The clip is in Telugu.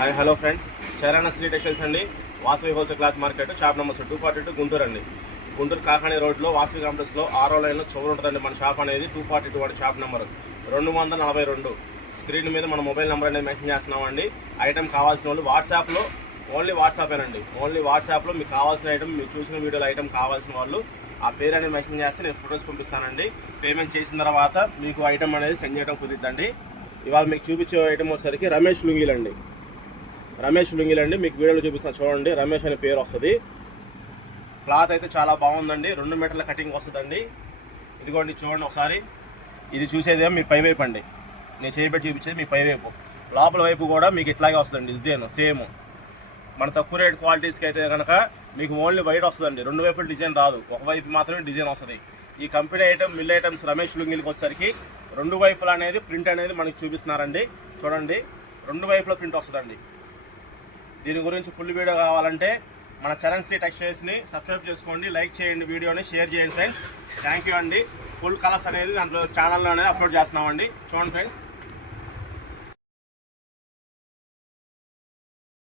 Hi hello friends, Charan Sri textiles అండి. Vasavi wholesale cloth market, shop number 242 Guntur అండి. గుంటూరు కాకాని రోడ్లో వాసవి కాంప్లెక్స్లో 6వ లైన్లో చివరి ఉంటుందండి మన షాప్ అనేది. 242 వాడి షాప్ నెంబర్ 242. స్క్రీన్ మీద మన మొబైల్ నెంబర్ అనేది మెన్షన్ చేస్తున్నామండి. ఐటమ్ కావాల్సిన వాళ్ళు వాట్సాప్లో, ఓన్లీ వాట్సాపేనండి. ఓన్లీ వాట్సాప్లో మీకు కావాల్సిన ఐటమ్, మీరు చూసిన వీడియోలో ఐటమ్ కావాల్సిన వాళ్ళు ఆ పేరు అనేది మెన్షన్ చేస్తే నేను ఫొటోస్ పంపిస్తానండి. పేమెంట్ చేసిన తర్వాత మీకు ఐటమ్ అనేది సెండ్ చేయడం కుదిరిద్దండి. ఇవాళ మీకు చూపించే ఐటమ్ వచ్చేసరికి రమేష్ లుంగీలండి. రమేష్ లుంగీలండి మీకు వీడియోలో చూపిస్తాను చూడండి. రమేష్ అనే పేరు వస్తుంది. క్లాత్ అయితే చాలా బాగుందండి. 2 మీటర్ల కటింగ్ వస్తుందండి. ఇదిగోండి చూడండి ఒకసారి. ఇది చూసేదేమో మీ పైవైపు అండి. నేను చేయబెట్టి చూపించేది మీ పైవైపు. లోపల వైపు కూడా మీకు ఇట్లాగే వస్తుందండి. ఇదేను సేమ్. మన తక్కువ రేట్ క్వాలిటీస్కి అయితే కనుక మీకు ఓన్లీ వైట్ వస్తుందండి. 2 వైపులు డిజైన్ రాదు, ఒకవైపు మాత్రమే డిజైన్ వస్తుంది. ఈ company item, mill items Ramesh లుంగీలకు వచ్చేసరికి 2 వైపులు అనేది ప్రింట్ అనేది మనకి చూపిస్తున్నారండి. చూడండి, 2 వైపుల ప్రింట్ వస్తుందండి. దీని గురించి ఫుల్ వీడియో కావాలంటే మన చరణ్ శ్రీ టెక్స్టైల్స్ని సబ్స్క్రైబ్ చేసుకోండి, లైక్ చేయండి, వీడియోని షేర్ చేయండి ఫ్రెండ్స్. థ్యాంక్ యూ అండి. ఫుల్ కలర్స్ అనేది దాంట్లో ఛానల్లో అనేది అప్లోడ్ చేస్తున్నామండి. చూడండి ఫ్రెండ్స్.